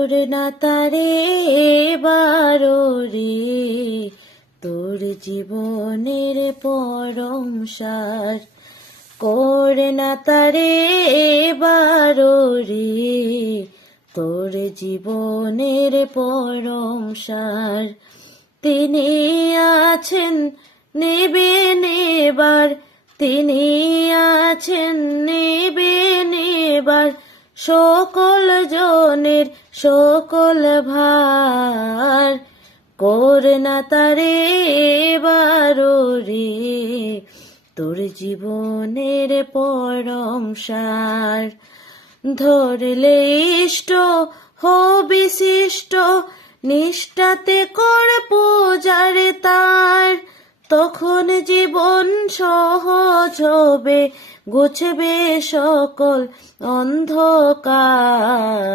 তোর না তারে বারো রে, তোর জীবনের পরম সার। করে না তারে বারো রে, তোর জীবনের পরম সার। তিনি আছেন নেবেন এবার, তিনি আছেন নেবেন এবার সকল জনের সকল ভার। করে না তারে বারো রে, তোর জীবনের পরম সার। ধরলে ইষ্ট হবি শিষ্ট, নিষ্ঠাতে কর পূজার তার। তখন জীবন সহজ হবে, ঘুচবে সকল অন্ধকার।